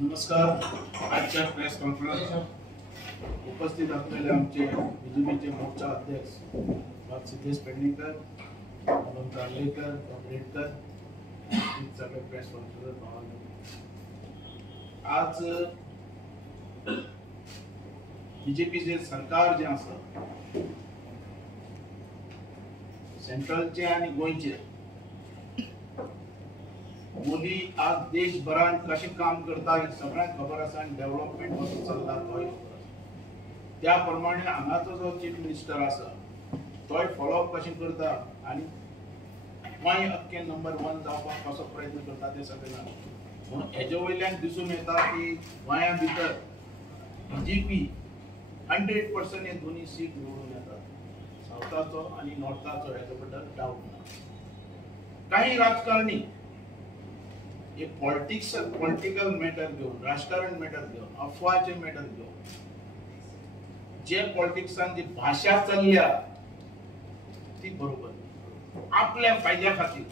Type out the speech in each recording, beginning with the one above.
नमस्कार. आजच्या press conference उपस्थित असलेले आमचे बीजेपीचे मोर्चा अध्यक्ष सिद्धेश पेडणेकर, मनोज दांडेकर, कांबरेडकर, सगळे प्रेस कॉन्फरन्स आज बीजेपीचे सरकार जे आसा सेंट्रलचे आणि गोयचे मोदी आज देशभरात कशें काम करता हे सगळ्यांक खबर आसा आणि डेव्हलपमेंट कसो चल्ला तो त्या प्रमाणे हांगाचो जो चीफ मिनिस्टर आसा तोय फॉलोअप कशें करता आणि गोंय अख्खे नंबर 1 जावपाक कसो प्रयत्न करता ते सगळे जाणा. म्हणून हेजे वयल्यान दिसून येता की गोंया भितर बीजेपी 100% हे दोन्ही सीट निवडून येतात. सावथाचो आणि नॉर्थाचो हेजे बद्दल डाऊट ना. काही राजकारणी हे पॉलिटिकल मॅटर घेऊन, राजकारण मॅटर घेऊन, अफवाचे मॅटर घेऊन जे पॉलिटिक्सान जी भाषा चल्ल्या ती बरोबर आपल्या फायद्या खातीर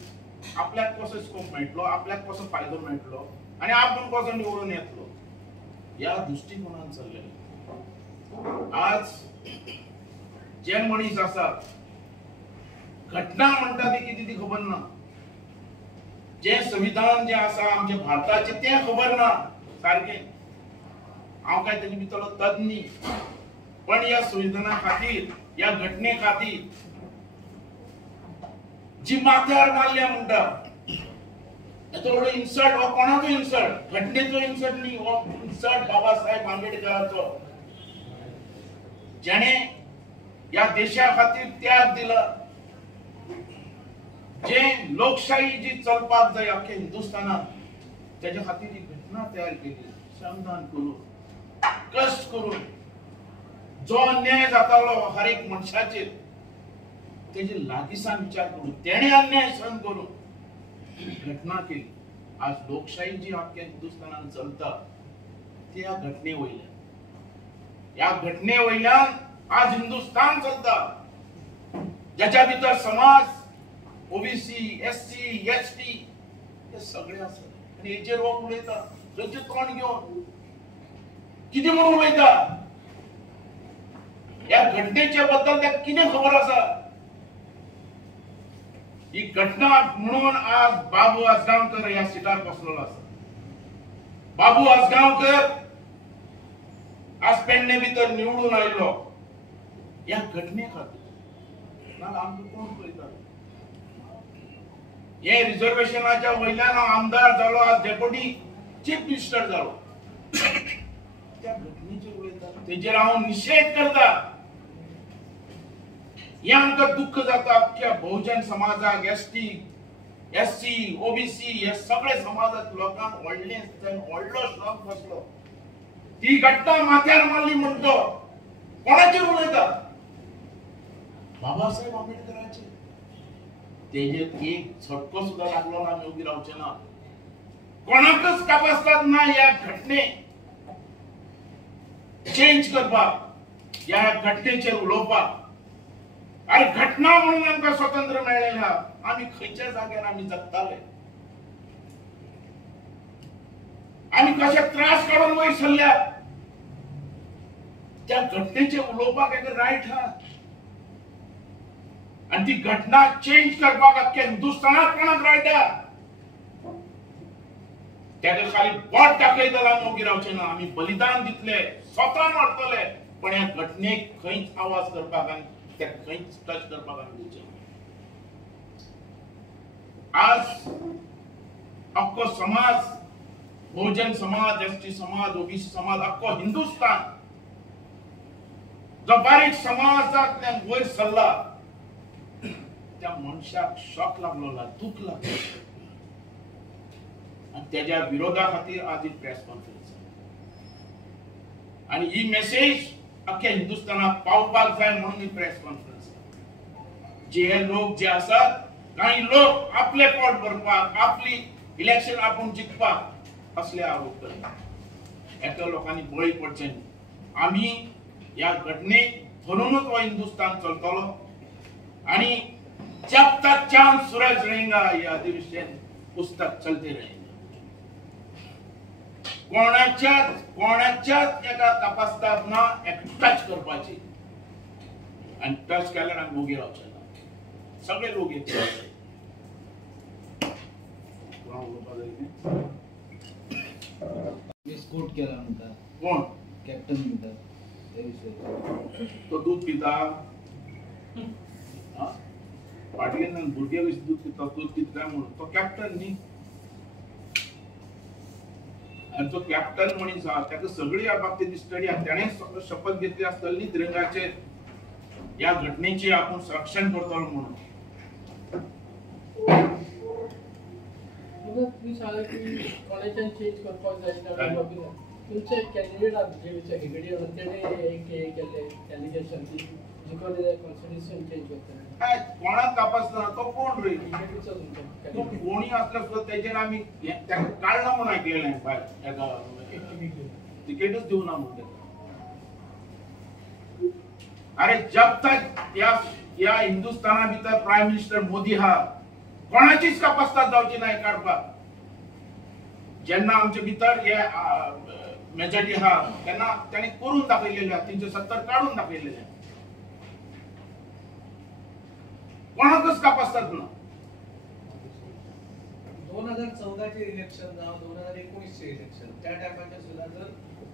आपल्याक कसो स्कोप मेळटलो, आपल्याक कसो फायदो मेळटलो आणि आपण कसो निवडून येतलो या दृष्टिकोनान चल्लेले. आज जे मनीस आसा घटना म्हणटा ती किती ती खबर ना, जे संविधान जे आसा आमचे भारताचे ते खबर ना सारखे. हांव काय तेजे भितरलो तज्ञ न्ही, पण या संविधाना खातीर या घटने खातीर जी माथ्यार मारल्या म्हणटा हेचो व्हडलो इन्सल्ट हो कोणाचो इन्सल्ट, घटनेचो इन्सल्ट न्ही, हो इन्सल्ट बाबासाहेब आंबेडकराचो जेणे या देशा खातीर त्याग दिला. जे लोकशाही जी चलपाक जाय अख्ख्या हिंदुस्थानात त्याच्या खातीर ही घटना तयार केली. श्रमदान करून, कष्ट करून, जो अन्याय जातालो हर एक मनशाचेर तेजे लागीसान विचार करून, तेणे अन्याय सहन करून घटना केली. आज लोकशाही जी अख्ख्या हिंदुस्थानात चलता ती या घटने वयल्यान आज हिंदुस्थान चलता, ज्याच्या भितर समाज ओबीसी, एससी, एसटी हे सगळे असतात आणि हेचेर हो उलयता खंयचे तोंड घेवन कितें म्हणून उलयता. या घटनेच्या बद्दल त्या कितें खबर आसा. ही घटना म्हणून आज बाबू आसगांवकर ह्या सिटार बसलेलो आसा. बाबू आसगांवकर आज पेडणे भितर निवडून आयलो या घटने खातीर. नाल्यार आमकां कोण पळयता. हे रिझर्वेशनाच्या वयल्यान हांव आमदार जालो, आज डेप्युटी चीफ मिनिस्टर जालो. त्या घटनेचेर उलयता, तेजेर हांव निषेध करता. हे आमकां दुःख जाता. अख्ख्या बहुजन समाजाक, एसटी, एससी, ओबीसी हे सगळे समाजात लोकांक व्हडलो शॉक बसलो. ती घटना माथ्यार मारली म्हणतो कोणाचेर उलयता. बाबासाहेब आंबेडकराचेर. तेजेर एक झटको सुद्धा लागलो ना. आमी उबी रावचे ना. कोणाकच कापासतात ना या घटने चेंज करपाक, या घटनेचेर उलोवपाक. अरे घटना म्हणून आमकां स्वातंत्र्य मेळ्ळेलें आहा. आमी खंयच्या जाग्यार आमी जगताले, आमी कशे त्रास काडून वयर सरल्यात. त्या घटनेचेर उलोवपाक एक रायट आहा आणि ती घटना चेंज करपाक अख्ख्या हिंदुस्थानात कोणाक रायट आहा. त्याका खाली बोट दाखयतलो आमी उबी रावचे ना. आमी बलिदान दितले, स्वता मरतले, पण ह्या घटनेक खंयच आवाज करपाक आनी त्या खंयच टच करपाक आमी दिवचे ना. आज अख्खो समाज, बहुजन समाज, एसटी समाज, ओबीसी समाज, अख्खो हिंदुस्थान जो बारीक समाजांतल्यान वयर सरला त्या मनशाक शॉक लागलो, दुःख लागलो आणि त्याच्या विरोधा खातीर आज ही प्रेस कॉन्फरन्स. आणि ही मेसेज अख्ख्या हिंदुस्थानात पावपाक जाय म्हणून ही प्रेस कॉन्फरन्स. जे लोक जे आसात, काही लोक आपले पोट भरपाक, आपली इलेक्शन आपण जिखपाक असले आरोप करतात. एका लोकांनी बळी पडचे न्ही. आमी या घटनेक धरूनच हो हिंदुस्थान चलतलो आणि जब तक चांद सूरज रहेगा ये अधिवेशन पुस्तक चलते रहेगा. कोणाच्याच एका तपासतात ना टच करपाची आणि टच केल्यार आमी मोगी रावचे ना सगळे लोक येतात विस्फोट केला म्हणतात कोण कॅप्टन म्हणतात त्या विषयी तो दूध पिता पाटलीन भुरगे कशें दूध पिता दूध पिता काय म्हणून तो कॅप्टन न्ही आणि तो कॅप्टन मनीस आहा ताका सगळी ह्या बाबतीत स्टडी आहा ताणें शपथ घेतली आसतली तिरंगाचे या घटनेची आपण संरक्षण करतलो म्हणून तुम्ही सांगा की कॉलेजान चेंज करपाक जाय तुमचे कॅन्डिडेट जे हेगडे तेणे एक केले एलिगेशन की जिखले कॉन्स्टिट्यूशन चेंज करता कोणाक तपासना तो कोण रे बीजेपीचो तुमचो तो कोणी असला सुद्धा त्याचेर आमी ताका काढला म्हणून ऐकलेलें भायर ताका तिकेटच दिवना म्हणून अरे जब तक या हिंदुस्थाना भितर प्रायम मिनिस्टर मोदी हा कोणाचीच कपासतात जावची नाही काढपाक जेन्ना आमचे भितर हे मेजॉरिटी हा तेन्ना तांणी करून दाखयलेले 370 काढून दाखयलेले कोणाकच कपासतात ना 2014 चे इलेक्शन जावं 2019 चे इलेक्शन त्या टायमाच्या सुद्धा जर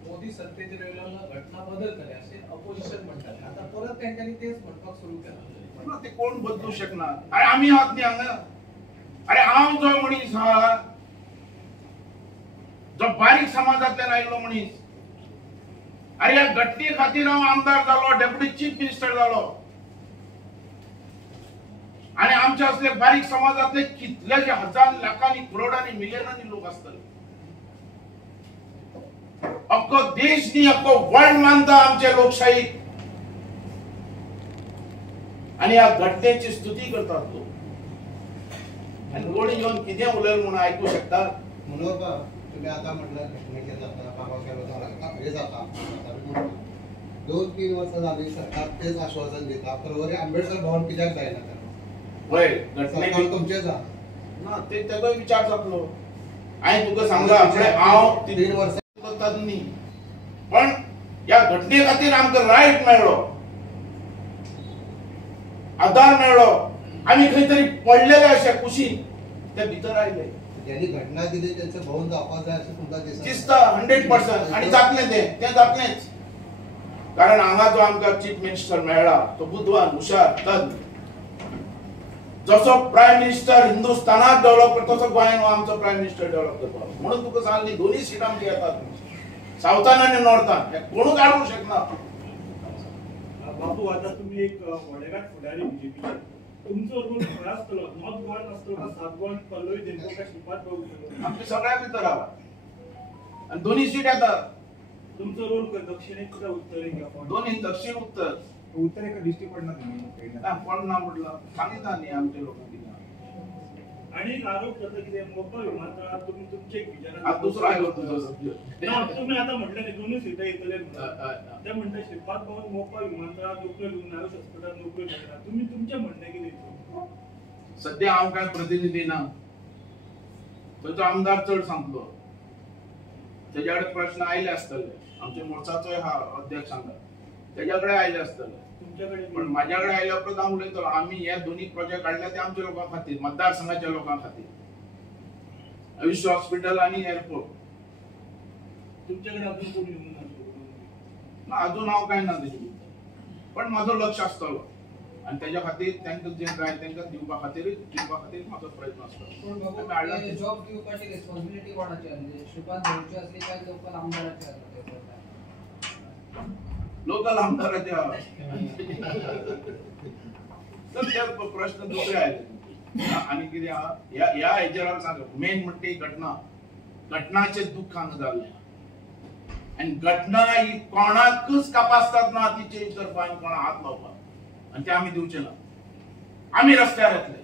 मोदी सत्तेचेर येयलो घटना बदल केले असे अपोजिशन म्हणटाले आता परत त्यांनी तेच म्हणपाक सुरू केला ते कोण बदलू शकना अरे आम्ही आहात न्ही हांगा अरे हांव जो मनीस हा जो बारीक समाजांतल्यान आयिल्लो मनीस अरे ह्या घटने खातीर हांव आमदार जालो डेप्युटी चीफ मिनिस्टर जालो आणि आमचे असले बारीक समाजातले कितलेशे हजार लाखांनी करोडांनी मिलियनांनी लोक असतले अख्खो देश न्ही अख्खो वर्ल्ड मानता आमचे लोकशाही आणि या घटनेची स्तुती करतात लोक आणि कोणी येऊन कितें उलयलें म्हणून आयकू शकतात म्हणून तुम्ही आता म्हटलं घटनेचे जाता बाबा केलो हे जाता 2-3 वर्सां जाली सरकार तेच आश्वासन दिता परवरी आंबेडकर भवन कित्याक जायना होय सरकार तुमचे जा ना ते तेजो विचार जातलो हांवें तुका सांगला हांव 3 वर्सां करतात न्ही पण या घटने खातीर आमकां रायट मेळ्ळो आधार मेळ्ळो आमी खंय तरी पडलेले अशे कुशीन ते भितर आयले ज्यांनी घटना दिली त्यांचं भवन जावपाक जाय अशें तुमकां दिसता 100% आणि जातलें ते जातलेंच कारण हांगा जो आमकां चीफ मिनिस्टर मेळ्ळा तो बुद्धवान हुशार तज्ञ जसो प्रायम मिनिस्टर हिंदुस्थानाक डेव्हलप करता तसो गोंयांत आमचो प्रायम मिनिस्टर डेव्हलप करपाक म्हणून तुका सांगली दोन्ही सीट आमची येतात सावथान आणि नॉर्थान कोणूच काडूंक शकना बाबू आता तुम्ही एक वडेघाट फुडारी बीजेपीचे तुमचो रोल खंय आसतलो नॉर्थ गोवान आसतलो का साउथ गोवान पल्लवी देंको का श्रीपाद बाबू आमच्या सगळ्या भितर आहा आणि दोन्ही सीट येतात तुमचो रोल खंय दक्षिणेक का उत्तरेक या दोन्ही दक्षिण उत्तर उत्तरेक दिश्टी पडना तुम्ही कोण ना म्हटलं सांगितलं न्ही आमच्या लोकांनी आणि एक आरोप करता की मोपा विमानतळार तुम्ही तुमचे विचारात आज दुसरा आयलो तुझो तुम्ही आता म्हटलं नाही दोन्ही सीटा येतले ते म्हणता श्रीपाद भवन मोपा विमानतळार नोकऱ्यो घेऊन नारोस हॉस्पिटल नोकऱ्यो घेतला तुम्ही तुमचे म्हणणे कितें सध्या हांव काय प्रतिनिधी ना तो आमदार चड सांगलो त्याच्या कडेन प्रश्न आयले आसतले आमच्या मोर्चाचोय हा अध्यक्ष सांगा त्याच्या कडेन आयले आसतले पण माझ्या कडेन आयल्या उपरांत हांव उलयतलो आमी हे दोन्ही प्रोजेक्ट काडले ते आमच्या लोकां खातीर मतदारसंघाच्या लोकां खातीर आयुष्य हॉस्पिटल आणि एअरपोर्ट तुमच्याकडे अजून कोणी येऊन ना अजून हांव काय ना तेजे पण माझं लक्ष आसतलो आणि त्याच्या खातीर तांकां जे जाय तांकां दिवपा खातीर म्हाजो प्रयत्न आसतलो पण बाबू जॉब दिवपाची रिस्पॉन्सिबिलिटी कोणाची आसली श्रीपाद भवनची असली काय लोकल आमदाराची आसली लोकल आमदाराचे तर ते प्रश्न दुसरे आयले आणि कितें आहा ह्या हेजेर सांग मेन म्हणटा ती घटनाचे दुख्ख हांगा जाल्लें आणि घटना ही कोणाकच तपासतात ना ती चेंज करपाक आनी कोणा हात लावपाक आणि ते आमी दिवचे ना आमी रस्त्यार येतले